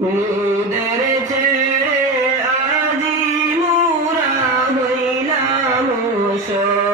মুদের ছেড়ে আজি মোরা হইলাম সব